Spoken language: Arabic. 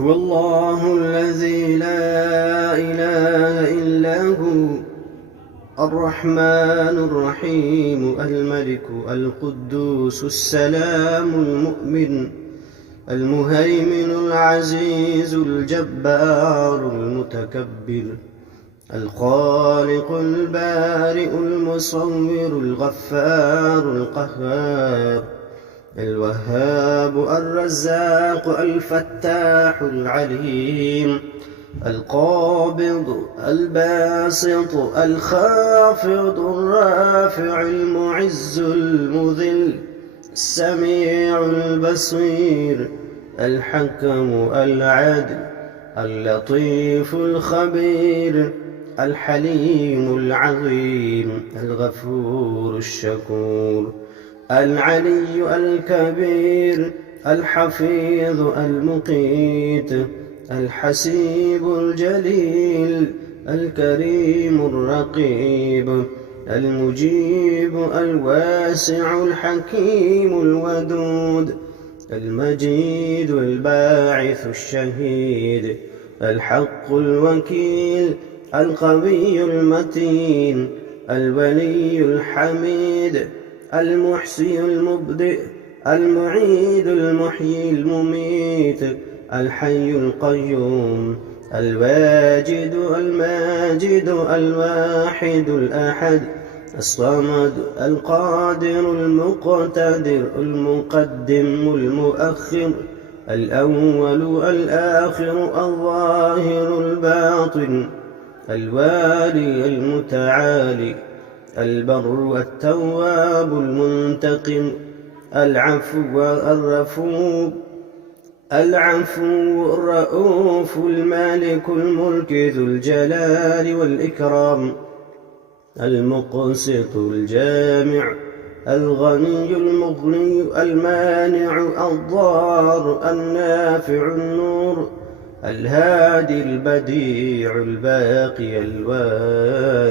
هو الله الذي لا إله إلا هو الرحمن الرحيم الملك القدوس السلام المؤمن المهيمن العزيز الجبار المتكبر الخالق البارئ المصور الغفار القهار الوهاب الرزاق الفتاح العليم القابض الباسط الخافض الرافع المعز المذل السميع البصير الحكم العدل اللطيف الخبير الحليم العظيم الغفور الشكور العلي الكبير الحفيظ المقيت الحسيب الجليل الكريم الرقيب المجيب الواسع الحكيم الودود المجيد الباعث الشهيد الحق الوكيل القوي المتين الولي الحميد المحصي المبدئ المعيد المحيي المميت الحي القيوم الواجد الماجد الواحد الأحد الصمد القادر المقتدر المقدم المؤخر الأول الآخر الظاهر الباطن الوالي المتعالي البر التواب المنتقم العفو الرؤوف المالك الملك ذو الجلال والإكرام المقسط الجامع الغني المغني المانع الضار النافع النور الهادي البديع الباقي الوارث